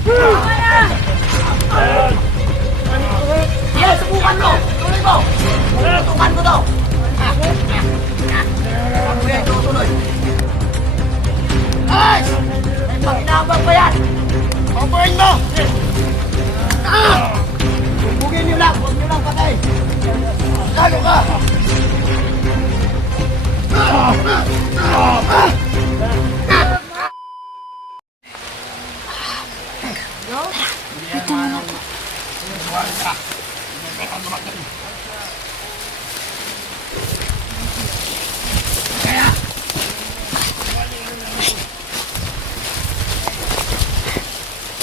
Yan, subukan mo! Tuloy mo! Tutukan mo to! Tuloy, tuloy! Ay! May pakinabang pa yan! Papain mo! Bugin nyo lang! Huwag nyo lang patay! Lalo ka! Ito na po.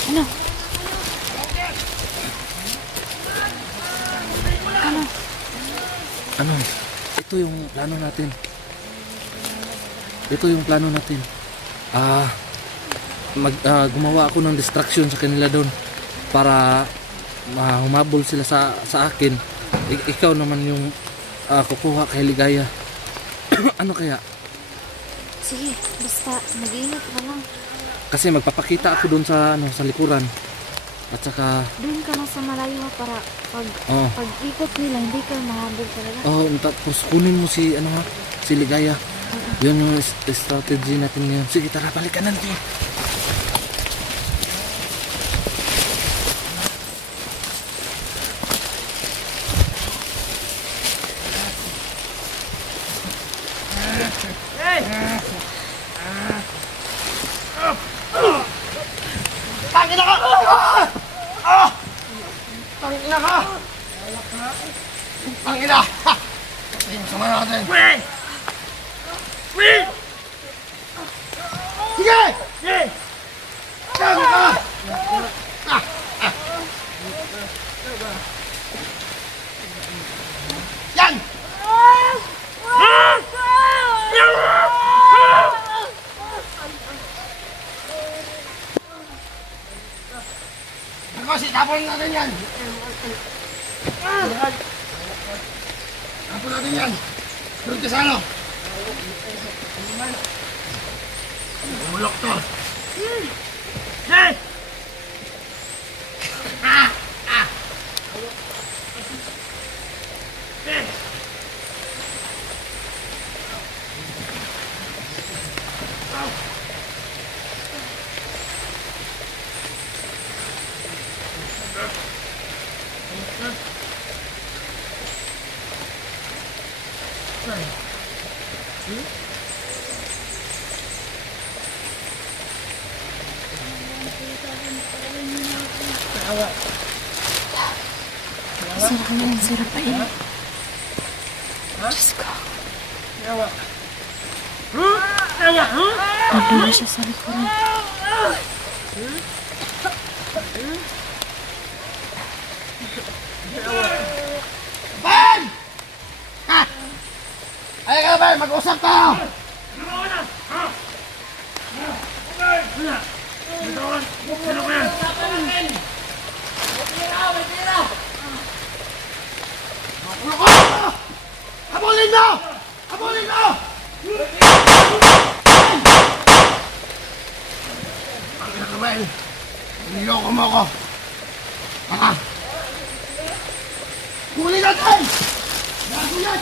Ano? Ano? Ito yung plano natin. Ito yung plano natin. Gumawa ako ng distraction sa kanila doon para humabol sila sa akin. Ikaw naman yung kukuha kay Ligaya. Ano kaya? Sige, basta mag-iingat ka lang. Kasi magpapakita ako doon sa likuran. At saka Doon ka na sa malayo para pag ikot nila, hindi ka mahabol talaga. tapos kunin mo si Ligaya. Yun yung strategy natin ngayon. Sige, tara, balikan natin. Tangina ka! Tangina ka! Tangina! Ayun, sama natin! Sige! Tama ka! Yan! Ako, sitapon natin yan! Sitapon natin yan! Turun ka sa ano? Bulok to! Sarap na yung sarap pa rin. Diyos ko. Nandun na siya sa likuran. Ben! Ha! Ay ka, Ben! Mag-usap tayo! Habulin mo! Habulin mo! Ang ina ka, Ben! Niloko mo ako! Tara! Kunin natin! Gago yan!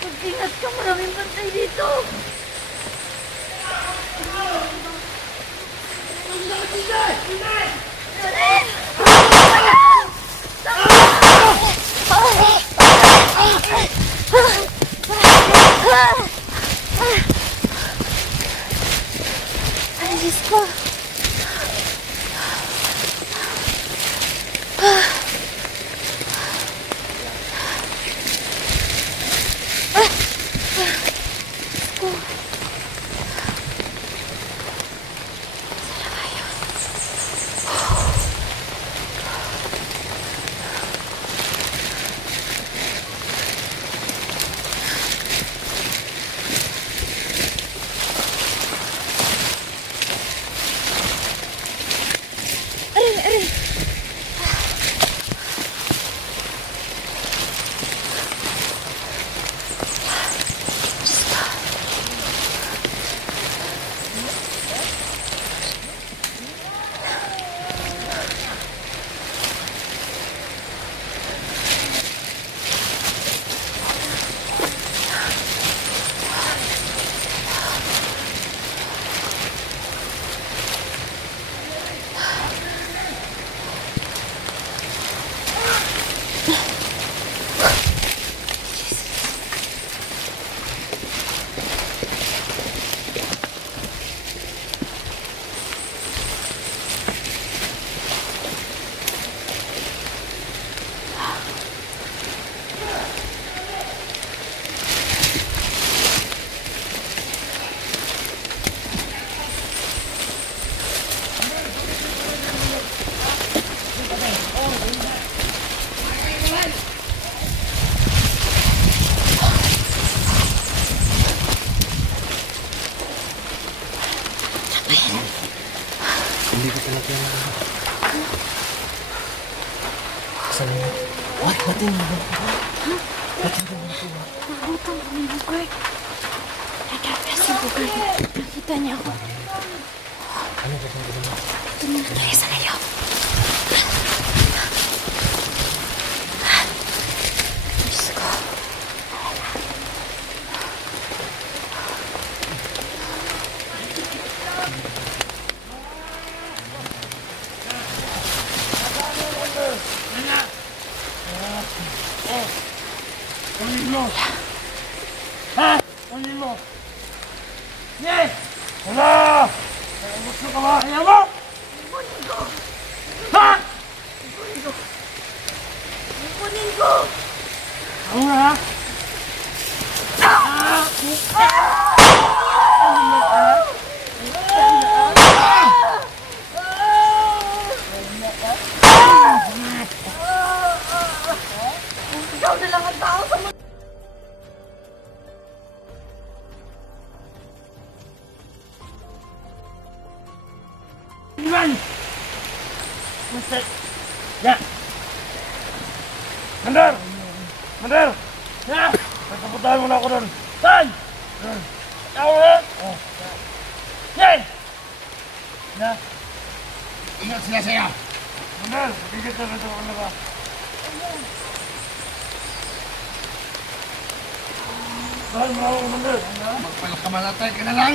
Mag-ingat ka, maraming bantay dito. Ay, Diyos ko. Hindi ko talaga na. Saan mo? Ay, natin mo. Nagutom kami, Bugay. Nagkakaya si Bugay. Nakita niya ako. Ano ba kung gano'n? Ito na tayo sa kayo. Diyos ko. Kunin mo! Ha? Kunin mo! Yes! Wala! Gusto ka ba? Ayaw mo! Kunin ko! Ha? Kunin ko! Ako na ha? Ikaw na lang ang tao sa mundo. Iman! Masay! Ya! Mandar! Mandar! Ya! Nagpapuntahan mo na ako doon! Saan? Ako na! Yan! Ya! Ingat sila sa'yo! Mandar! Bigyan ka na ito. Ano ba? Saan mo ako, Mandar? Magpalakamatay ka na lang!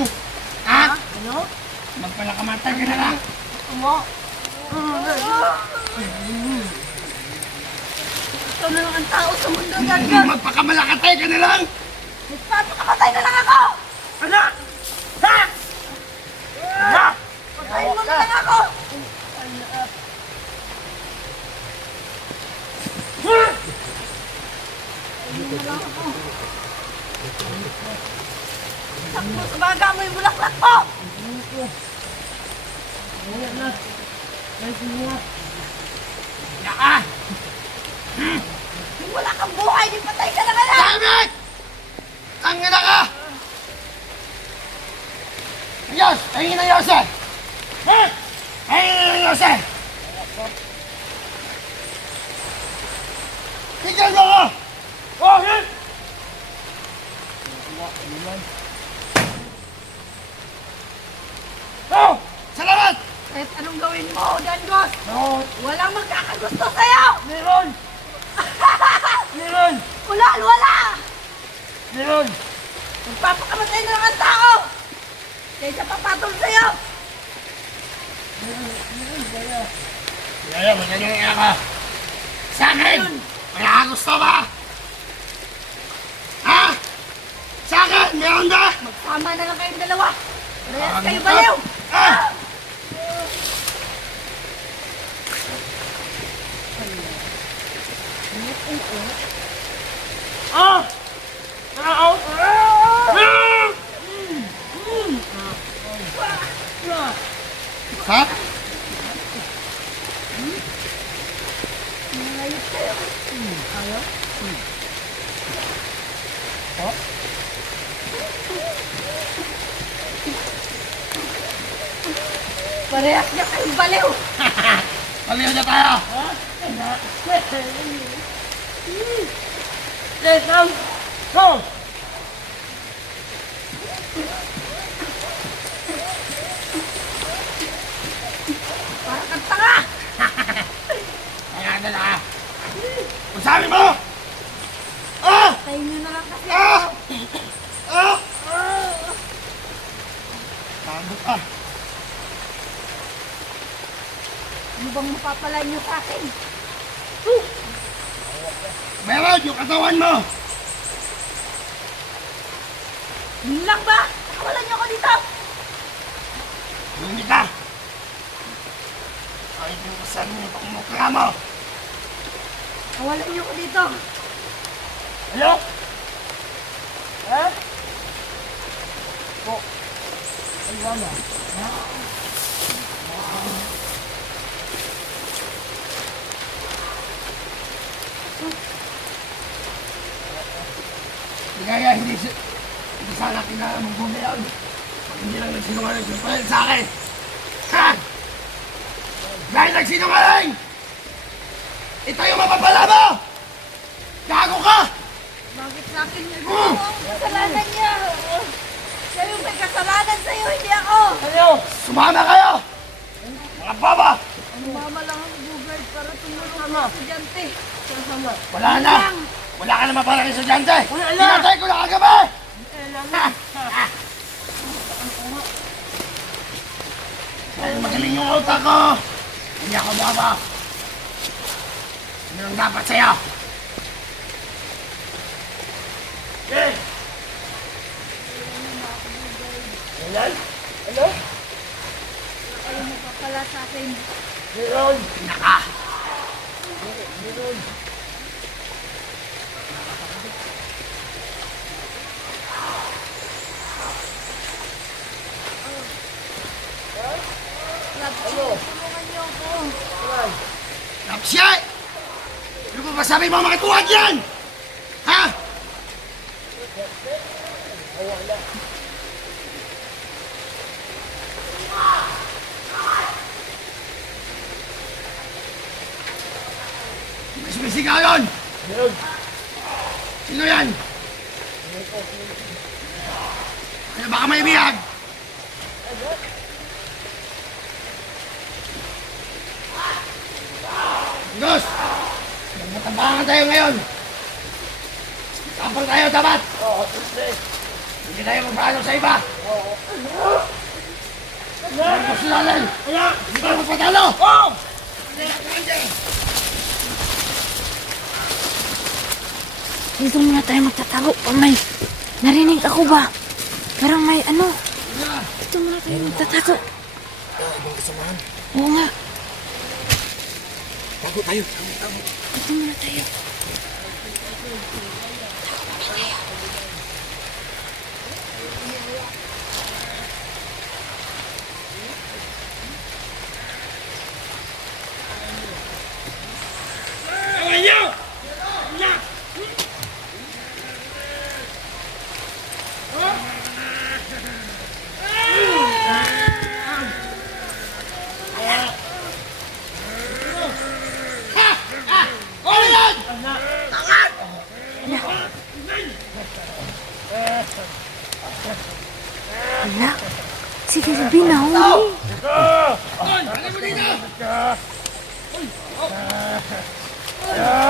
Ha? Ano? Magpalakamatay ka na lang! Ikaw na lang ang tao sa mundo, Gargan. Magpakamalakatay ka na lang! Magpapakamatay na lang ako! Ano? Ha? Ha? Patayin mo na lang ako! Sakto sa baga mo yung bulaklak mo! Yaka! Kung wala kang buhay, di patay ka na nga lang! Dammit! Tangin na ka! Ayos! Tingin na Yose! Ha? Tingin na Yose! Tigil mo ko! Oh, yun! Oh! Salamat! Kahit anong gawin mo, Dangos, No! walang magkakagusto sa'yo! Meron! Meron! Wala! Meron! Magpapakamatay na lang ang tao! Kaysa papatol sa'yo! Kaya, magandang ka. Sa akin! Wala ka gusto ba? Ha? Sa akin! Meron ba? Magsama na lang kayong dalawa! Parehas kayo baliw! Ah! Ah! Ah! Ha? Nangyayot kayo. Ayaw? Parehas niya kayong baliw! Paliw na tayo! Yes, now! Go! Para kang tanga! Kaya na ka! Kung sabi mo! Ah! Tayo nyo na lang kasi Ah! ako. Ah! Tago ka! Ano bang mapapalay nyo sa akin? Meron yung katawan mo! Yun lang ba? Nakawalan nyo ako dito! Hindi ka! Kahit yung kasan mo itong mukha mo! Nakawalan nyo ako dito! Ano? Ha? Oh. Ay, wala. Kaya hindi sana kailangan mong bumiyaw. Pag hindi lang nagsinungaling yung palit sa akin. Ha? Dahil nagsinungaling! Ito yung mapapala mo! Gago ka! Bakit sa akin yun? Kasalanan niya! Siya yung may kasalanan sa'yo, hindi ako! Sumama kayo! Mga baba! Mama lang ang bugay para tumulong sa mga estudyante. Wala na! Wala ka naman parang estudyante! Pinatay ko na kagabi! Dahil magaling yung utak ko! Hindi ako baba! Ano ang dapat sa'yo? Okay! Ayan? Ano? Ayaw mo pa pala sa akin. Meron! Naka! Tulungan niyo ako. Napsiya! Ano pa ba sabi mo mga tuwag yan? Ha? May sumisigaw yun! Sino yan? Ano baka may biyag? Dos! Magmatambangan tayo ngayon! Tapang tayo dapat! Oo, hindi tayo magpaano sa iba! Ang gusto natin! Hindi tayo magpatalo! Oo! Dito muna tayo magtatago. May narinig ako ba? Parang may ano. Dito muna tayo magtatago. Ibang kasamahan. Oo nga. Tago tayo. Dito muna tayo. Ano yan? Wala. Si Kirby nahuli. Ano mo dito?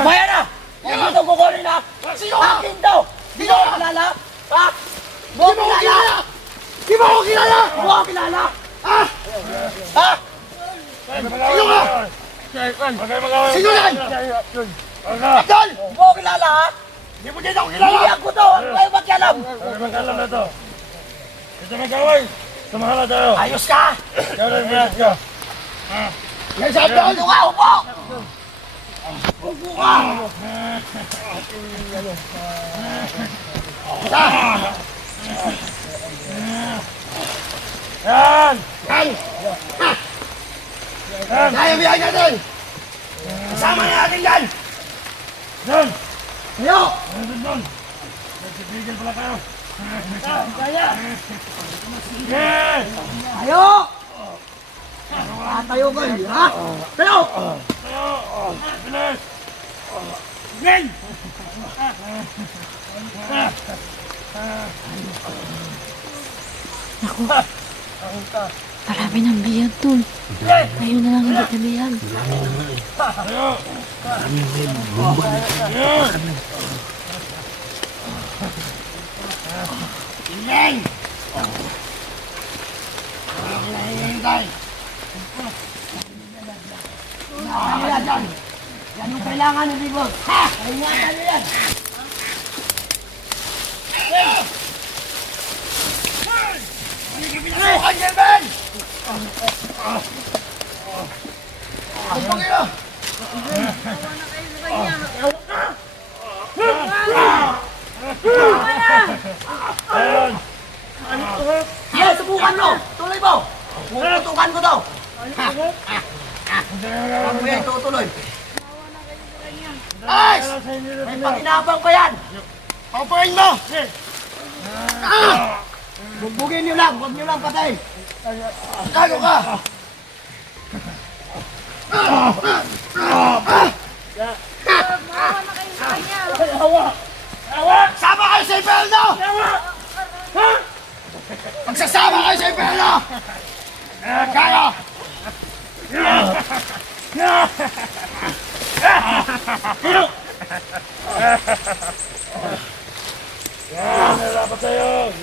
Bayan na! Huwag mo itong kukunin na! Sino ka? Akin daw! Sino ka kilala? Ha? Di mo ko kilala! Di mo ko kilala! Di mo ko kilala! Ha? Ha? Sino ka? Sino yan? Idol! Di mo ko kilala ha? Di mo din ako kilala! Hindi ako to! Ano kayo magkalam? Magkalam na to. Ito magkaway. Samahala tayo. Ayos ka! Ikaw rin mayat ka. Yan sa idol! Upo ka! Upo! Upo ka! Yan! Yan! Yan! Tayo biyahe natin! Kasama na natin yan! Yan! Tayo! Nandun doon. Nagsipigil pala kayo. Kaya! Yes! Tayo! Tayo ko ha? Tayo! Bilis! Yan! Marami ng biyag dun. Ngayon na lang hindi na biyag. Tayo! Tingin! Hinihintay! Yan yan! Yan yung kailangan ng Bigos! Ha! Ingatan nyo yan! Pinasukan yan, Ben! Ang pangino! Ayun! Sige, subukan mo! Tuloy mo! Tutukan ko daw! Huwag mo yan tutuloy! Ay! May pakinabang ko yan! Paupuin mo! Bugbugin nyo lang! Huwag nyo lang patayin! Tago ka! Maawa na kayo sa kanya. Awa! Awa! Sama kayo sa impyerno! Awa! Ha? Magsasama kayo sa impyerno! Kayo! Nalapat sa'yo!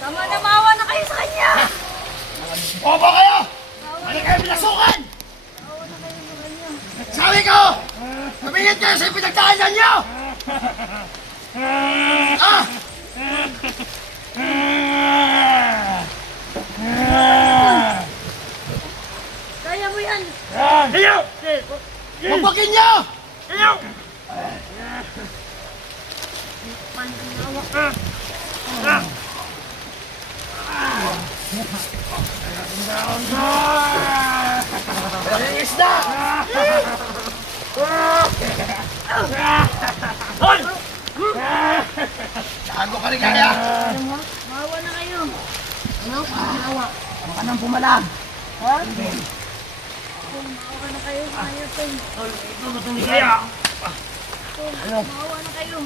Tama na, maawa na kayo sa kanya. Bobo kayo! Ano kayo pinasukan? Maawa na kayo sa kanya. Sabi ko! Tumingin kayo sa pinagdaanan niyo! Ah! Kaya mo yan. Iyo! Magbugin niyo! Iyo! Walang isda! Tago ka rin kaya! Maawa na kayo. Ano? Maawa. Huwag ka nang pumalag! Maawa na kayo sa kanya, Tol. Kaya! Maawa na kayo.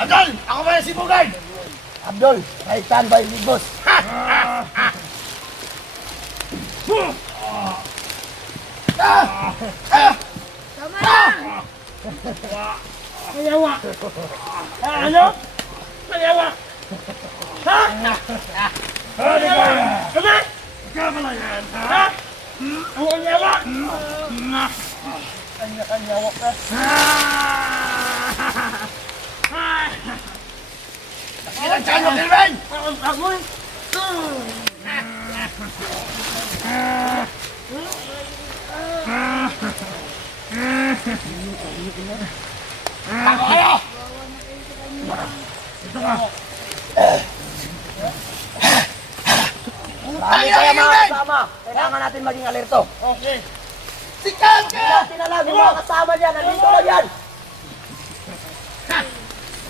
Abdol! Ako ba si Bugay? Abdol, right hand by Big Boss. Tama na. Kayawa! Ano? Kayawa! Ha? Kayawa! Kami? Kamala yan, ha? Ang kayawa! Kanya-kanyawa ka. Ilang tiyan mo, Kelvin? Ang amoy! Tago kayo! Marami kaya mga kasama. Kailangan natin maging alerto. Okay. Sikat ka! Natin alam, yung mga kasama niya, nandito lang yan.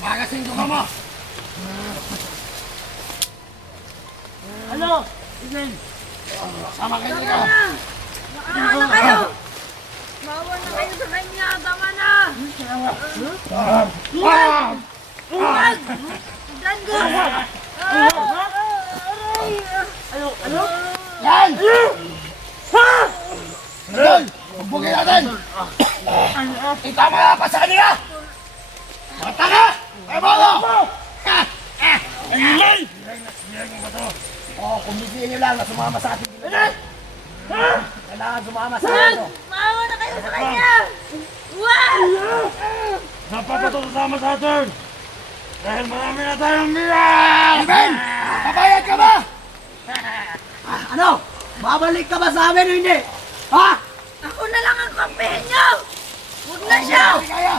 Magasin ko mo. Ano? Isen! Sama kayo dito. Maawa na kayo. Maawa na kayo sa kanya. Tama na. Huwag! Diyan ko! Aray! Ano? Yan! Idol! Hugbugin natin! Itama na pa sa kanila! Mga tanga! Ay bolo! Ayun! Oo, kumisiin nyo lang na sumama sa ating gilid. Kailangan sumama sa Huwag! atin. Maawa na kayo sa kanya! Huwag! Napapatutama sa atin! Dahil marami na tayong biya! Kelvin! Kabayad ka ba? Ano? Babalik ka ba sa amin o hindi? Ha? Ako na lang ang kampihin niyo! Huwag na siya! Kaligaya!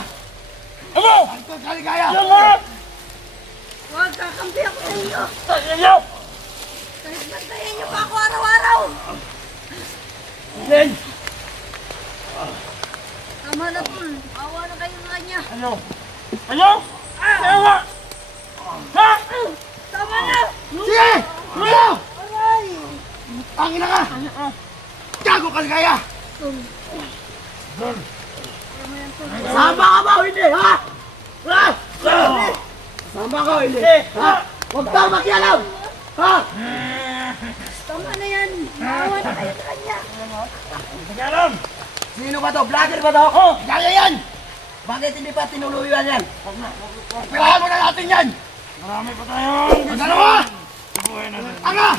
Ano? Angkol Kaligaya! Yan mo! Huwag kakampi ako sa inyo! Ayaw! Kahit bantayan niyo pa ako araw-araw! Isen! Tama na, Tol. Maawa na kayo sa kanya. Ano? Ano? Ayawa! Ha? Tama na! Sige! Sige! Aray! Tangina ka! Gago Kaligaya! Doon! Sama ka ba o hindi? Ha? Ha? Sama ka o hindi? Ha? Huwag kang makialam! Ha? Tama na yan! Maawa na kayo sa kanya! Sige alam! Sino ba to? Vlogger ba to? Oh! Gaya yan! Bakit hindi pa tinuluyan yan? Pirahan mo na natin yan! Marami pa tayong Dalawa! buhay natin. Anga!